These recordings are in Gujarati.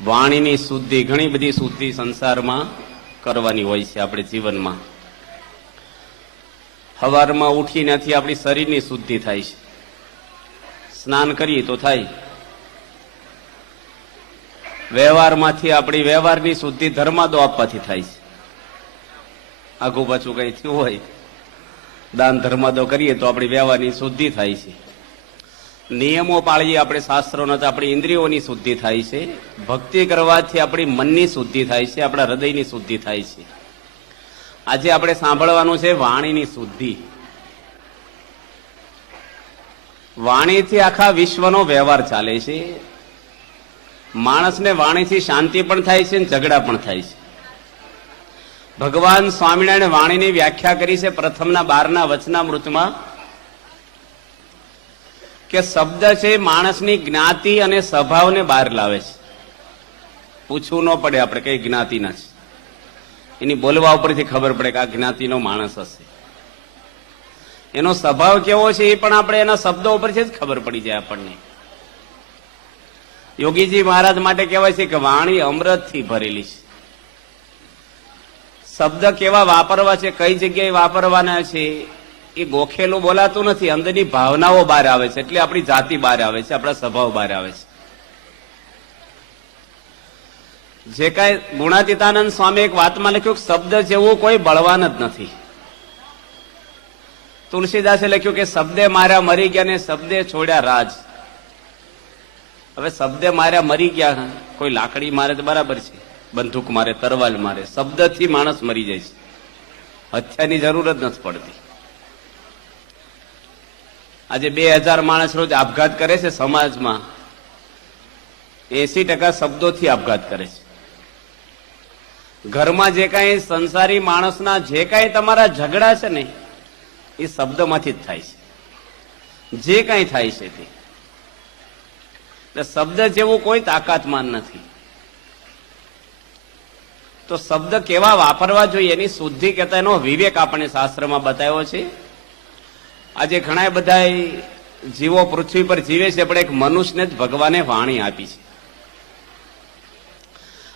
વાણીની શુદ્ધિ, ઘણી બધી શુદ્ધિ સંસારમાં કરવાની હોય છે આપણે જીવનમાં. સવારમાં ઉઠીનેથી આપણી શરીરની શુદ્ધિ થાય છે. સ્નાન કરીએ તો થાય. વ્યવહારમાંથી આપણી વ્યવહારની શુદ્ધિ ધર્માદો આપવાથી થાય છે. આઘું પાછું કઈ થયું હોય, દાન ધર્માદો કરીએ તો આપણી વ્યવહારની શુદ્ધિ થાય છે. નિયમો પાળીએ આપણે શાસ્ત્રોના, તો આપણી ઇન્દ્રિયોની શુદ્ધિ થાય છે. ભક્તિ કરવાથી આપણી મનની શુદ્ધિ થાય છે, આપણા હૃદયની શુદ્ધિ થાય છે. આજે આપણે સાંભળવાનું છે વાણીની શુદ્ધિ. વાણીથી આખા વિશ્વનો વ્યવહાર ચાલે છે. માણસને વાણીથી શાંતિ પણ થાય છે અને ઝઘડા પણ થાય છે. ભગવાન સ્વામિનારાયણ વાણીની વ્યાખ્યા કરી છે પ્રથમના 12ના વચનામૃતમાં કે શબ્દ છે માણસની જ્ઞાતિ અને સ્વભાવને બહાર લાવે છે. પૂછવું ન પડે આપણે કઈ જ્ઞાતિના છે, એની બોલવા ઉપરથી ખબર પડે કે આ જ્ઞાતિનો માણસ હશે. એનો સ્વભાવ કેવો છે એ પણ આપણે એના શબ્દો ઉપરથી જ ખબર પડી જાય આપણને. યોગીજી મહારાજ માટે કહેવાય છે કે વાણી અમૃતથી ભરેલી છે. શબ્દ કેવા વાપરવા છે, કઈ જગ્યાએ વાપરવાના છે, એ ગોખેલું બોલાતું નથી. અંદરની ભાવનાઓ બહાર આવે છે, એટલે આપણી જાતિ બહાર આવે છે, આપણા સ્વભાવ બહાર આવે છે. જે કઈ ગુણાતીતાનંદ સ્વામી એક વાતમાં લખ્યું કે શબ્દ જેવું કોઈ બળવાન જ નથી. તુલસીદાસે લખ્યું કે શબ્દે માર્યા મરી ગયા ને શબ્દે છોડ્યા રાજ. હવે શબ્દે માર્યા મરી ગયા, કોઈ લાકડી મારે તો બરાબર છે, બંદૂક મારે, તરવાલ મારે, શબ્દથી માણસ મરી જાય છે. હત્યાની જરૂર જ નથી પડતી. આજે 2000 માણસ રોજ આપઘાત કરે છે સમાજમાં, 80% શબ્દોથી આપઘાત કરે છે. ઘરમાં જે કાંઈ સંસારી માણસના જે કાંઈ તમારા ઝઘડા છે ને એ શબ્દમાંથી જ થાય છે. જે કાંઈ થાય છે તે શબ્દ જેવું કોઈ તાકાતમાન નથી. તો શબ્દ કેવા વાપરવા જોઈએ એની શુદ્ધિ કહેતા એનો વિવેક આપણને શાસ્ત્રમાં બતાવ્યો છે. આજે ઘણા બધા જીવો પૃથ્વી પર જીવે છે, પણ એક મનુષ્યને જ ભગવાને વાણી આપી છે.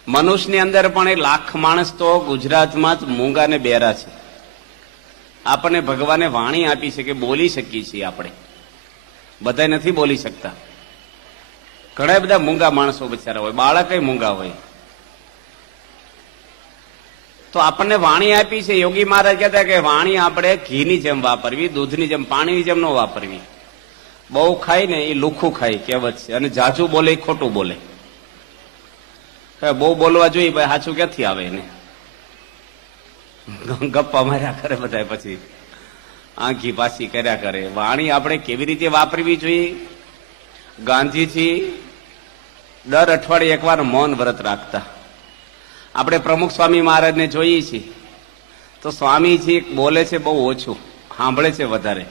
મનુષ્યની અંદર પણ 1 લાખ માણસ તો ગુજરાતમાં જ મૂંગા ને બેરા છે. આપણને ભગવાને વાણી આપી છે કે બોલી શકીએ છીએ. આપણે બધા નથી બોલી શકતા. ઘણા બધા મૂંગા માણસો બિચારા હોય, બાળક મૂંગા હોય. તો આપણને વાણી આપી છે. યોગી મહારાજ કહેતા કે વાણી આપણે ઘીની જેમ વાપરવી, દૂધની જેમ, પાણીની જેમ ન વાપરવી. બહુ ખાય ને એ લુખું ખાય કહેવત છે, અને જાજુ બોલે એ ખોટું બોલે. બહુ બોલવા જોઈએ ભાઈ, સાચું ક્યાંથી આવે એને? ગપ્પા માર્યા કરે બધા, પછી આંખી પાછી કર્યા કરે. વાણી આપણે કેવી રીતે વાપરવી જોઈએ? ગાંધીજી દર અઠવાડિયે એકવાર મૌન વ્રત રાખતા. આપણે પ્રમુખ સ્વામી મહારાજને જોઈએ છીએ તો સ્વામીજી બોલે છે બહુ ઓછું, સાંભળે છે વધારે.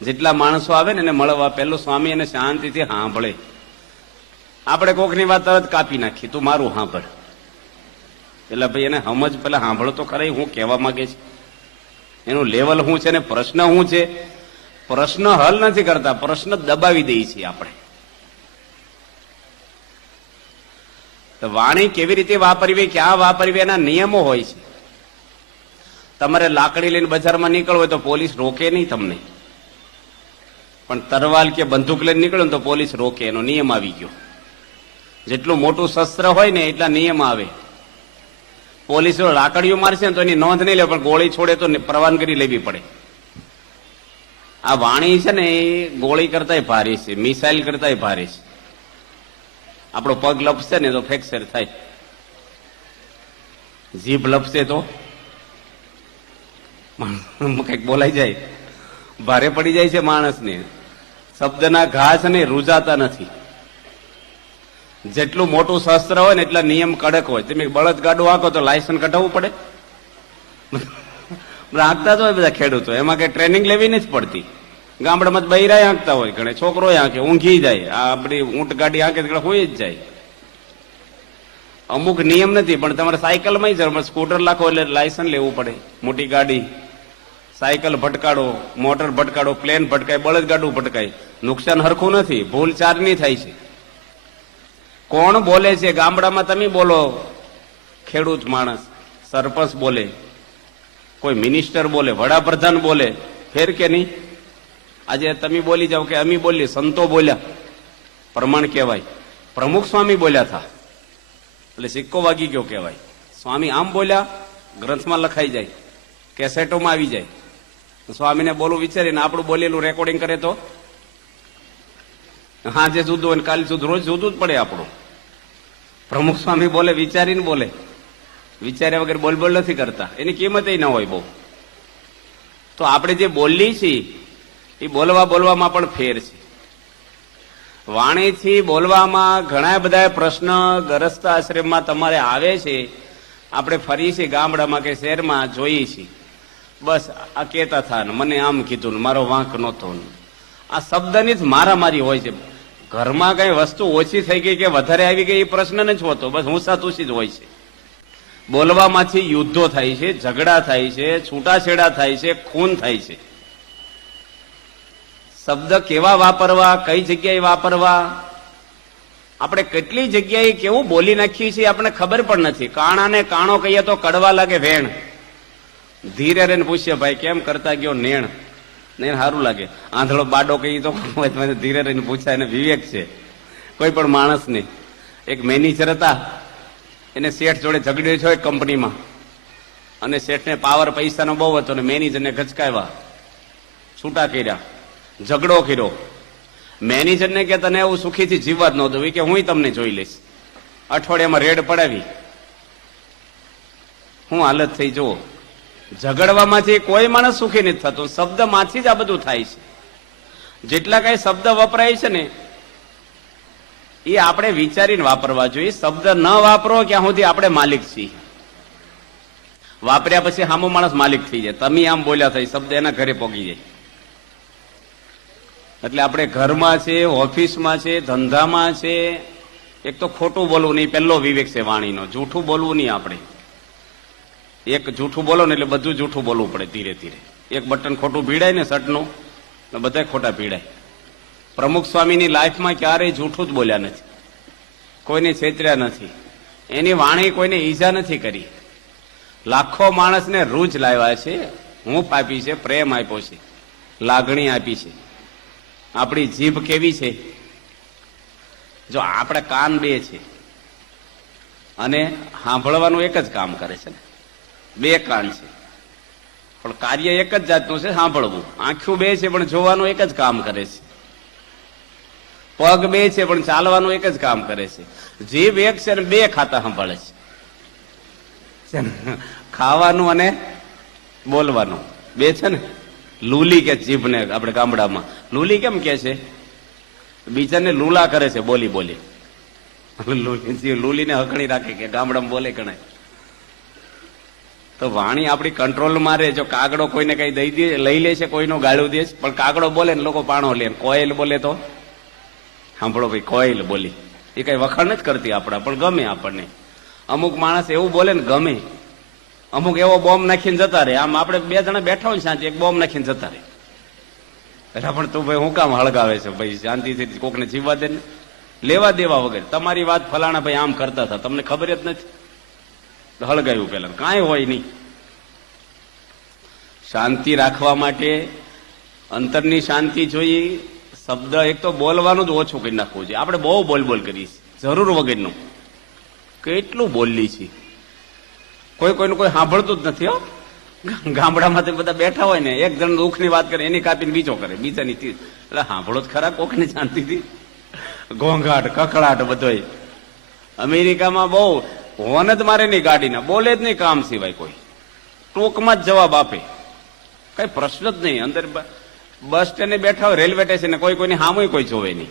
જેટલા માણસો આવે ને એને મળવા પહેલું સ્વામી એને શાંતિથી સાંભળે. આપણે કોકની વાત તરત કાપી નાખી, તું મારું સાંભળ. એટલે ભાઈ એને સમજ પેલા સાંભળો તો ખરા હું કહેવા માંગે છે, એનું લેવલ શું છે ને પ્રશ્ન શું છે. પ્રશ્ન હલ નથી કરતા, પ્રશ્ન દબાવી દઈએ છીએ આપણે. તો વાણી કેવી રીતે વાપરવી, ક્યાં વાપરવી, એના નિયમો હોય છે. તમારે લાકડી લઈને બજારમાં નીકળવું હોય તો પોલીસ રોકે નહીં તમને, પણ તરવાલ કે બંદૂક લઈને નીકળો તો પોલીસ રોકે. એનો નિયમ આવી ગયો. જેટલું મોટું શસ્ત્ર હોય ને એટલા નિયમ આવે. પોલીસ લાકડીઓ મારશે ને તો એની નોંધ નહીં લે, પણ ગોળી છોડે તો પરવાનગી લેવી પડે. આ વાણી છે ને એ ગોળી કરતાય ભારે છે, મિસાઇલ કરતાય ભારે છે. આપણો પગ લપસે ને તો ફ્રેક્ચર થાય, જીભ લપસે તો કઈક બોલાઈ જાય, ભારે પડી જાય છે માણસને. શબ્દના ઘા છે ને રૂજાતા નથી. જેટલું મોટું શસ્ત્ર હોય ને એટલા નિયમ કડક હોય. તમે બળદ ગાડું હાંકો તો લાયસન્સ કઢાવવું પડે. હાંકતા જ હોય બધા ખેડૂતો, એમાં કઈ ટ્રેનિંગ લેવી નથી પડતી. ગામડામાં બૈરાય હાંકતા હોય, ઘણે છોકરો હાંકે, ઊંઘી જાય. આ આપણી ઊંટ ગાડી હાંકે હોય જ જાય. અમુક નિયમ નથી, પણ તમારે સાયકલમાં જ સ્કૂટર લાખો એટલે લાયસન્સ લેવું પડે. મોટી ગાડી, સાયકલ ભટકાડો, મોટર ભટકાડો, પ્લેન ભટકાય, બળદ ગાડું ભટકાય. નુકસાન હરખું નથી, ભૂલ ચારની થાય છે. કોણ બોલે છે ગામડામાં? તમે બોલો, ખેડૂત માણસ, સરપંચ બોલે, કોઈ મિનિસ્ટર બોલે, વડાપ્રધાન બોલે, ફેર કે નહીં? આજે તમે બોલી જાઓ કે અમે બોલીએ, સંતો બોલ્યા, પ્રમાણ કહેવાય. પ્રમુખ સ્વામી બોલ્યા હતા એટલે સિક્કો વાગી ગયો કહેવાય. સ્વામી આમ બોલ્યા, ગ્રંથમાં લખાઈ જાય, કેસેટોમાં આવી જાય. સ્વામીને બોલવું વિચારીને આપણું બોલેલું રેકોર્ડિંગ કરે તો હા જે જુદું હોય ને કાલે જુદું, રોજ જુદું જ પડે આપણું. પ્રમુખ સ્વામી બોલે વિચારીને બોલે, વિચાર્યા વગર બોલ નથી કરતા, એની કિંમત ન હોય બહુ. તો આપણે જે બોલીએ છીએ એ બોલવામાં પણ ફેર છે. વાણીથી બોલવામાં ઘણા બધા પ્રશ્ન ગરસ્તા આશ્રમમાં તમારે આવે છે. આપણે ફરીએ છીએ ગામડામાં કે શહેરમાં જોઈએ છીએ, બસ આ કહેતા થા ને મને આમ કીધું ને મારો વાંક નહોતો. આ શબ્દની જ મારામારી હોય છે. ઘરમાં કઈ વસ્તુ ઓછી થઈ ગઈ કે વધારે આવી ગઈ એ પ્રશ્ન જ હોતો, બસ ઊંસાતુસી જ હોય છે. બોલવામાંથી યુદ્ધો થાય છે, ઝઘડા થાય છે, છૂટાછેડા થાય છે, ખૂન થાય છે. શબ્દ કેવા વાપરવા, કઈ જગ્યાએ વાપરવા, આપણે કેટલી જગ્યાએ કેવું બોલી નાખીએ છીએ આપણને ખબર પણ નથી. કાણાને કાણો કહીએ તો કડવા લાગે વેણ. ધીરે રહીને પૂછીએ ભાઈ કેમ કરતા ગયો નેણ, નેણ સારું લાગે. આંધળો બાડો કહીએ તો ધીરે રહીને પૂછાય, એને વિવેક છે. કોઈ પણ માણસને, એક મેનેજર હતા, એને શેઠ જોડે ઝઘડ્યો છે કંપનીમાં, અને શેઠને પાવર પૈસાનો બહુ હતો ને મેનેજરને ગચકાવ્યા, છૂટા કર્યા, ઝઘડો કર્યો. મેનેજરને કે તને એવું સુખીથી જીવવા જ ન દઉં કે હું તમને જોઈ લઈશ. અઠવાડિયામાં રેડ પડાવી, હું હાલત થઈ જુઓ. ઝઘડવામાંથી કોઈ માણસ સુખી નથી થતો, શબ્દમાંથી જ આ બધું થાય છે. જેટલા કઈ શબ્દ વપરાય છે ને એ આપણે વિચારીને વાપરવા જોઈએ. શબ્દ ન વાપરો ક્યાં સુધી આપણે માલિક છીએ. વાપર્યા પછી સામો માણસ માલિક થઈ જાય. તમે આમ બોલ્યા થઈ, શબ્દ એના ઘરે પોગી જાય. એટલે આપણે ઘરમાં છે, ઓફિસમાં છે, ધંધામાં છે, એક તો ખોટું બોલવું નહીં, પહેલો વિવેક છે વાણીનો. જૂઠું બોલવું નહીં. આપણે એક જૂઠું બોલો ને એટલે બધું જૂઠું બોલવું પડે ધીરે ધીરે. એક બટન ખોટું ભીડાય ને શર્ટનું, બધા ખોટા ભીડાય. પ્રમુખ સ્વામીની લાઈફમાં ક્યારેય જૂઠું જ બોલ્યા નથી, કોઈને છેતર્યા નથી, એની વાણી કોઈને ઈજા નથી કરી. લાખો માણસને રૂજ લાવ્યા છે, હૂંફ આપી છે, પ્રેમ આપ્યો છે, લાગણી આપી છે. આપણી જીભ કેવી છે? જો આપણે કાન બે છે અને સાંભળવાનું એક જ કામ કરે છે ને, બે કાન છે પણ કાર્ય એક જ જાતનું છે, સાંભળવું. આંખો બે છે પણ જોવાનું એક જ કામ કરે છે. પગ બે છે પણ ચાલવાનું એક જ કામ કરે છે. જીભ એક છે ને બે ખાતા સંભાળે છે, ખાવાનું અને બોલવાનું બે છે ને. લૂલી કે જીભને આપણે ગામડામાં લૂલી કેમ કે છે? બીજાને લૂલા કરે છે બોલી બોલી. લૂલીને હકણી રાખે કે ગામડામાં બોલે ગણાય. તો વાણી આપણી કંટ્રોલમાં રહે. જો કાગડો કોઈને કઈ દઈ દે, લઈ લે છે, કોઈનું ગાળું દે, પણ કાગડો બોલે ને લોકો પાણો લે. કોયલ બોલે તો સાંભળો ભાઈ, કોયલ બોલી એ કઈ વખાણ નથી કરતી આપણા, પણ ગમે આપણને. અમુક માણસ એવું બોલે ને ગમે. અમુક એવો બોમ્બ નાખીને જતા રહે. આમ આપણે બે જણા બેઠા હોય શાંતિ, એક બોમ્બ નાખીને જતા રહે. એટલે પણ તું ભાઈ હું કામ હળગાવે છે ભાઈ, શાંતિથી કોકને જીવવા દે ને, લેવા દેવા વગર. તમારી વાત ફલાણા ભાઈ આમ કરતા હતા, તમને ખબર જ નથી, હળગાવ્યું પેલા. કાંઈ હોય નહીં. શાંતિ રાખવા માટે અંતરની શાંતિ જોઈએ. શબ્દ એક તો બોલવાનું જ ઓછું કરી નાખવું જોઈએ. આપણે બહુ બોલ કરીએ છીએ જરૂર વગરનું. કેટલું બોલી છીએ, કોઈનું કોઈ સાંભળતું જ નથી. હો, ગામડામાં બધા બેઠા હોય ને, એક જણ દુઃખની વાત કરે એની કાપીને બીજો કરે, બીજાની. એટલે સાંભળો જ ખરા કોકની શાંતિથી. ઘોંઘાટ કકડાટ બધોય. અમેરિકામાં બહુ હોન જ મારે નહીં ગાડીના, બોલે જ નહીં કામ સિવાય. કોઈ ટોકમાં જ જવાબ આપે, કઈ પ્રશ્ન જ નહીં. અંદર બસ સ્ટેન્ડે બેઠા હોય, રેલવે સ્ટેશને, કોઈની સામુય કોઈ જોવે નહીં.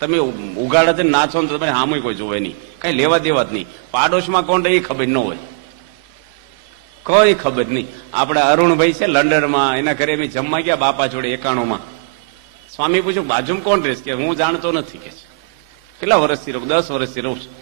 તમે ઉગાડા છે નાચો ને તો તમારે સામુય કોઈ જોવે નહીં, કઈ લેવા દેવા જ નહીં. પાડોશમાં કોણ રહે એ ખબર ન હોય, કોઈ ખબર નહીં. આપડા અરુણભાઈ છે લંડનમાં, એના ઘરે અમે જમવા ગયા બાપા જોડે 91માં. સ્વામી પૂછ્યું બાજુમાં કોણ રહેશે? કે હું જાણતો નથી. કે કેટલા વર્ષથી રહું? 10 વર્ષથી રહું છું.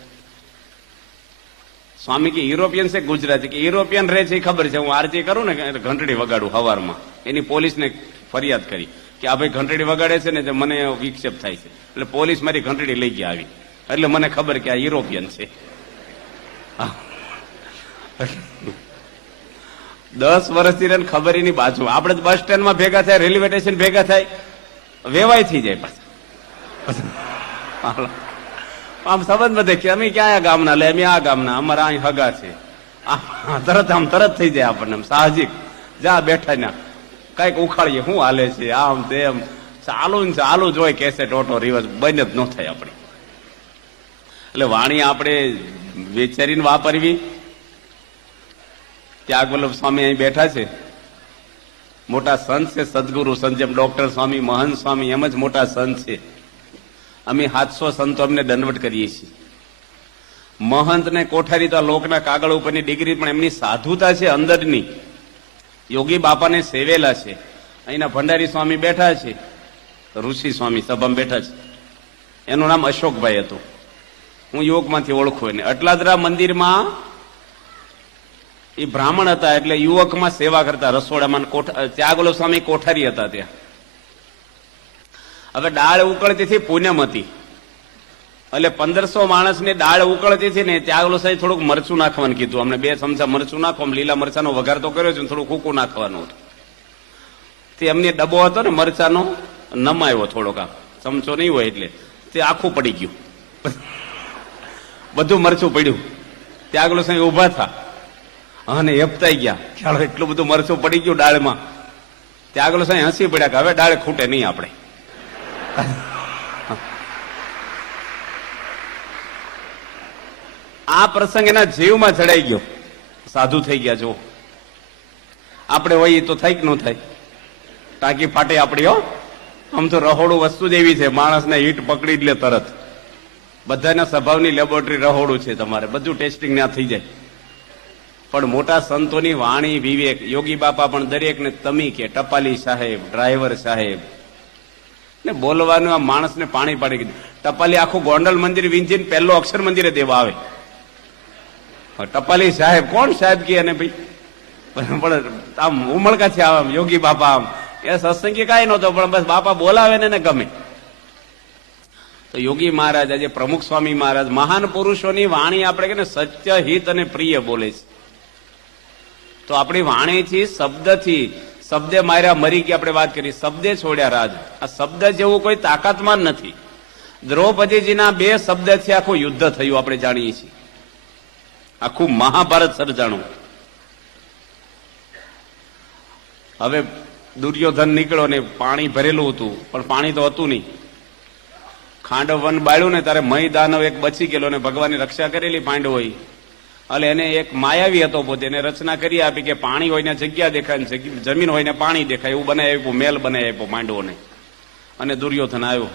સ્વામી કે યુરોપિયન છે ગુજરાતી? કે યુરોપિયન રહે છે એ ખબર છે. હું આરતી કરું ને ઘંટડી વગાડું સવારમાં, એની પોલીસને ફરિયાદ કરી કે આ ભાઈ ઘંટડી વગાડે છે ને મને વિક્ષેપ થાય છે. એટલે પોલીસ મારી ઘંટડી લઈ ગયા આવી. એટલે મને ખબર કે આ યુરોપિયન છે. 10 વર્ષથી રહીને ખબર એની બાજુ. આપણે બસ સ્ટેન્ડમાં ભેગા થાય, રેલવે સ્ટેશન ભેગા થાય, વેવાય થઈ જાય પાછા. આમ સંબંધ બધે કે અમે ક્યાં ગામના, લે અમે આ ગામના, અમારા અહીં હગા છે. તરત થઈ જાય આપણને સાહજિક. જા બેઠા ના કઈક ઉખાડીએ, શું હાલે છે, આમ તેમ ચાલુ ને ચાલુ જ હોય કેસેટ, ઓટો રિવર્સ, બંધ જ ન થાય આપણી. એટલે વાણી આપણે વિચારીને વાપરવી. ત્યાગવલ્લભ સ્વામી અહીં બેઠા છે, મોટા સંત છે, સદગુરુ સંત, જેમ ડોક્ટર સ્વામી, મહંત સ્વામી એમ જ મોટા સંત છે. અમે 700 સંતો અમને દંડવટ કરીએ છીએ. મહંત ને કોઠારી તો આ લોકના કાગળ ઉપરની ડિગ્રી, પણ એમની સાધુતા છે અંદરની. યોગી બાપાને સેવેલા છે. અહીંના ભંડારી સ્વામી બેઠા છે, ઋષિ સ્વામી સભામાં બેઠા છે. એનું નામ અશોકભાઈ હતું, હું યુવકમાંથી ઓળખું એને. અટલાદરા મંદિરમાં એ બ્રાહ્મણ હતા, એટલે યુવકમાં સેવા કરતા રસોડામાં. ત્યાગવલ્લભ સ્વામી કોઠારી હતા ત્યાં. હવે દાળ ઉકળતી હતી, પૂનમ હતી, એટલે 1500 માણસની દાળ ઉકળતી હતી ને, ત્યાગવલ્લભ સાહેબ થોડુંક મરચું નાખવાનું કીધું. અમને 2 ચમચા મરચું નાખો, લીલા મરચાનો વઘાર તો કર્યો છે, થોડું કૂકું નાખવાનું હતું. તે એમની ડબ્બો હતો ને મરચાનો, નમાયો થોડોક, આ ચમચો નહીં હોય એટલે તે આખું પડી ગયું, બધું મરચું પડ્યું. ત્યાગવલ્લભ સાહેબ ઉભા થા અને હેપતાઈ ગયા, ખ્યાલ એટલું બધું મરચું પડી ગયું દાળમાં. ત્યાગવલ્લભ સાહેબ હસી પડ્યા કે હવે દાળ ખૂટે નહીં આપણે. આ પ્રસંગ એના જીવમાં ચડાઈ ગયો, સાધુ થઈ ગયા. જો આપણે હોય તો થાય કે ન થાય, ટાંકી ફાટે આપણી. હો, આમ તો રહોડું વસ્તુ જ એવી છે, માણસને હીટ પકડી જ લે તરત. બધાના સ્વભાવની લેબોરેટરી રહોડું છે, તમારે બધું ટેસ્ટિંગ ના થઈ જાય. પણ મોટા સંતોની વાણી, વિવેક, યોગી બાપા પણ દરેકને તમી કે ટપાલી સાહેબ, ડ્રાઈવર સાહેબ ને બોલવાનું. આ માણસને પાણી પાડી કીધું. ટપાલી આખું ગોંડલ મંદિર વીંચીને પહેલો અક્ષર મંદિરે દેવા આવે. ટપાલી સાહેબ કોણ સાહેબ કે, અને ભાઈ પણ આમ ઉમળકાથી આવે યોગી બાપા. આમ એ સત્સંગી કાંઈ નહોતો, પણ બસ બાપા બોલાવે ને ગમે. તો યોગી મહારાજ, આજે પ્રમુખ સ્વામી મહારાજ, મહાન પુરુષોની વાણી આપણે કે ને સત્ય, હિત અને પ્રિય બોલે છે. તો આપણી વાણીથી, શબ્દથી, શબ્દે માર્યા મરી ગયા આપણે વાત કરી, શબ્દે છોડ્યા રાજ. આ શબ્દ જેવું કોઈ તાકાતમાન નથી. દ્રૌપદીજીના 2 શબ્દથી આખું યુદ્ધ થયું, આપણે જાણીએ છીએ. આખું મહાભારત સર્જાણું. હવે દુર્યોધન નીકળ્યો ને પાણી ભરેલું હતું, પણ પાણી તો હતું નહીં. ખાંડવ વન બાળ્યું ને ત્યારે મય દાનવ એક બચી ગયેલો ને ભગવાનની રક્ષા કરેલી પાંડવોએ. એટલે એને એક માયાવી હતો પોતે, એને રચના કરી આપી કે પાણી હોય ને જગ્યા દેખાય, જમીન હોય ને પાણી દેખાય, એવું બનાવી આપ્યું, મેલ બનાવી આપ્યો પાંડવોને. અને દુર્યોધન આવ્યો,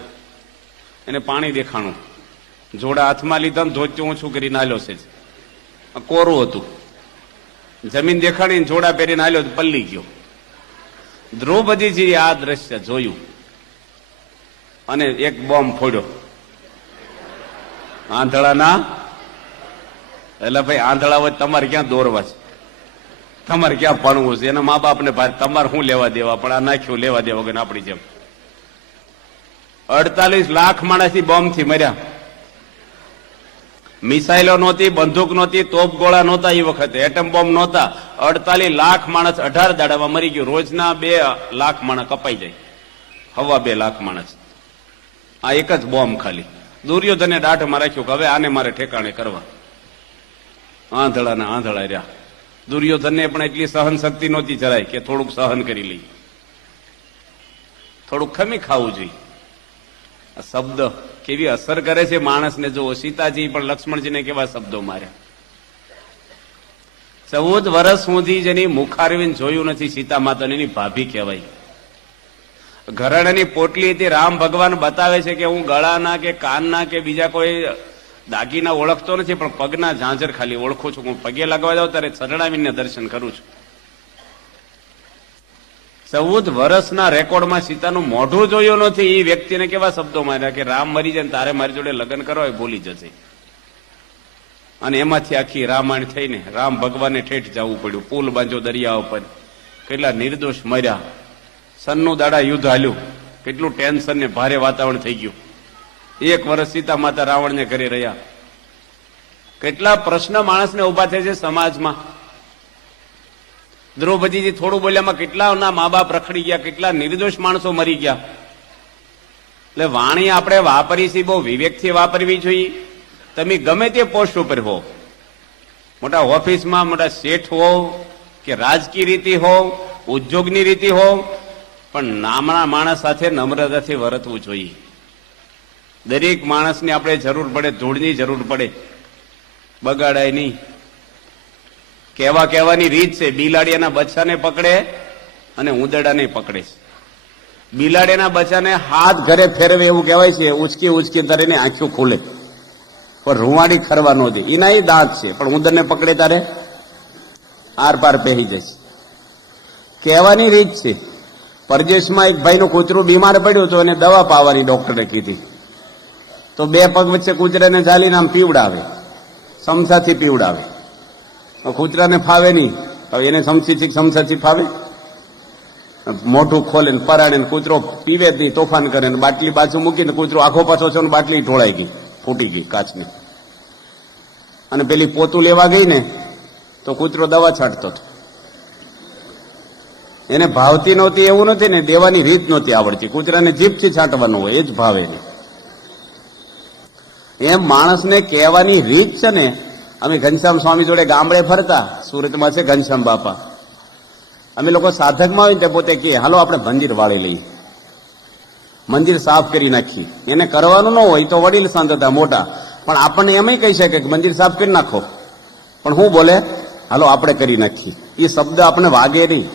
એને પાણી દેખાણું, જોડા હાથમાં લીધા ને ધોત્યું ઊંચું કરીને હાલ્યો છે, કોરું હતું. જમીન દેખાણી, જોડા પહેરીને હાલ્યો, પલ્લી ગયો. દ્રૌપદીજી આ દ્રશ્ય જોયું અને એક બોમ્બ ફોડ્યો આંધળાના. એટલે ભાઈ આંધળા હોય તમારે ક્યાં દોરવા છે, તમારે ક્યાં ભણવું છે, એના મા બાપને તમારે શું લેવા દેવા, પણ આ નાખ્યું લેવા દેવા વગર આપણી જેમ. 48 લાખ માણસથી બોમ્બથી મર્યા. મિસાઇલો નહોતી, બંદૂક નહોતી, તોપ ગોળા નહોતા એ વખતે, એટમ બોમ્બ નહોતા. 48 લાખ માણસ 18 દાડામાં મરી ગયું. રોજના 2 લાખ માણસ કપાઈ જાય, હવા 2 લાખ માણસ. આ એક જ બોમ્બ ખાલી. દુર્યોધને દાઢમાં રાખ્યું કે હવે આને મારે ઠેકાણે કરવા. આંધળાના આંધળા રહ્યા. દુર્યોધનને પણ એટલી સહન શક્તિ નહોતી જરાય કે થોડુંક સહન કરી લઈ, થોડુંક ખમી ખાવું જોઈએ. આ શબ્દ કેવી અસર કરે છે માણસને. જો સીતાજી પણ લક્ષ્મણજીને કેવા શબ્દો માર્યા. 14 વર્ષ સુધી જેની મુખારવીને જોયું નથી સીતા માતાને, એની ભાભી કહેવાય. ઘરેણાની પોટલી હતી. રામ ભગવાન બતાવે છે કે હું ગળાના કે કાનના કે બીજા કોઈ દાગીના ઓળખતો નથી, પણ પગના ઝાંઝર ખાલી ઓળખું છું. હું પગે લગવા જાઉં ત્યારે ચરણાવીને દર્શન કરું છું. 14 વર્ષના રેકોર્ડમાં સીતાનું મોઢું જોયું નથી. એ વ્યક્તિને કેવા શબ્દો માર્યા કે રામ મરી જાય તારે મારી જોડે લગ્ન કરવા, એ ભૂલી જશે. અને એમાંથી આખી રામાયણ થઈને રામ ભગવાનને ઠેઠ જવું પડ્યું. પુલ બાંધ્યો દરિયા ઉપર, કેટલા નિર્દોષ મર્યા. સનનું દાડા યુદ્ધ હાલ્યું, કેટલું ટેન્શન ને ભારે વાતાવરણ થઈ ગયું. 1 વર્ષ સીતા માતા રાવણને કરી રહ્યા. કેટલા પ્રશ્ન માણસને ઉભા થાય છે સમાજમાં. દ્રૌપદીજી થોડું બોલ્યામાં કેટલાના મા બાપ રખડી ગયા, કેટલા નિર્દોષ માણસો મરી ગયા. એટલે વાણી આપણે વાપરી છે, બહુ વિવેકથી વાપરવી જોઈએ. તમે ગમે તે પોસ્ટ ઉપર હો, મોટા ઓફિસમાં મોટા શેઠ હો કે રાજકીય રીતિ હો, ઉદ્યોગની રીતિ હો, પણ નામના માણસ સાથે નમ્રતાથી વર્તવું જોઈએ. દરેક માણસની આપણે જરૂર પડે, ધૂળની જરૂર પડે, બગાડાય નહીં. કહેવાની રીત છે, બિલાડીના બચ્ચાને પકડે અને ઉંદરડાને પકડે છે. બિલાડીના બચ્ચાને હાથ ઘરે ફેરવે એવું કહેવાય છે, ઉચકી ઉચકી તારે આંખો ખુલે, પણ રૂવાડી ખરવા ન દે. એના એ દાંત છે, પણ ઉંદરને પકડે તારે આર પાર પહેરી જાય. કહેવાની રીત છે. પરદેશમાં એક ભાઈનું કૂતરું બીમાર પડ્યું તો એને દવા પાવાની ડોક્ટરે કીધી, તો 2 પગ વચ્ચે કૂતરાને ઝાલીને આમ પીવડાવે, સમસાથી પીવડાવે. કૂતરાને ફાવે નહીં, તો એને સમસાથી ફાવે. મોઢું ખોલે ને પરાણે કૂતરો પીવે જ નહીં, તોફાન કરે ને બાટલી બાજુ મૂકીને કૂતરો આખો પાછો છે ને બાટલી ઢોળાઈ ગઈ, ફૂટી ગઈ કાચની. અને પેલી પોતું લેવા ગઈ ને તો કૂતરો દવા છાંટતો હતો. એને ભાવતી નહોતી એવું નથી ને, દેવાની રીત નહોતી આવડતી. કૂતરાને જીભથી છાંટવાનું હોય, એ જ ભાવે નહીં. એમ માણસને કહેવાની રીત છે ને. અમે ઘનશ્યામ સ્વામી જોડે ગામડે ફરતા, સુરતમાં છે ઘનશ્યામ બાપા. અમે લોકો સાધકમાં હોય તે પોતે કહે, હાલો આપણે મંદિર વાળી લઈએ, મંદિર સાફ કરી નાખીએ. એને કરવાનું ન હોય તો વડીલ સંત હતા મોટા, પણ આપણને એમ કહી શકે કે મંદિર સાફ કરી નાખો, પણ હું બોલે હાલો આપણે કરી નાખીએ. એ શબ્દ આપણે વાગે નહીં.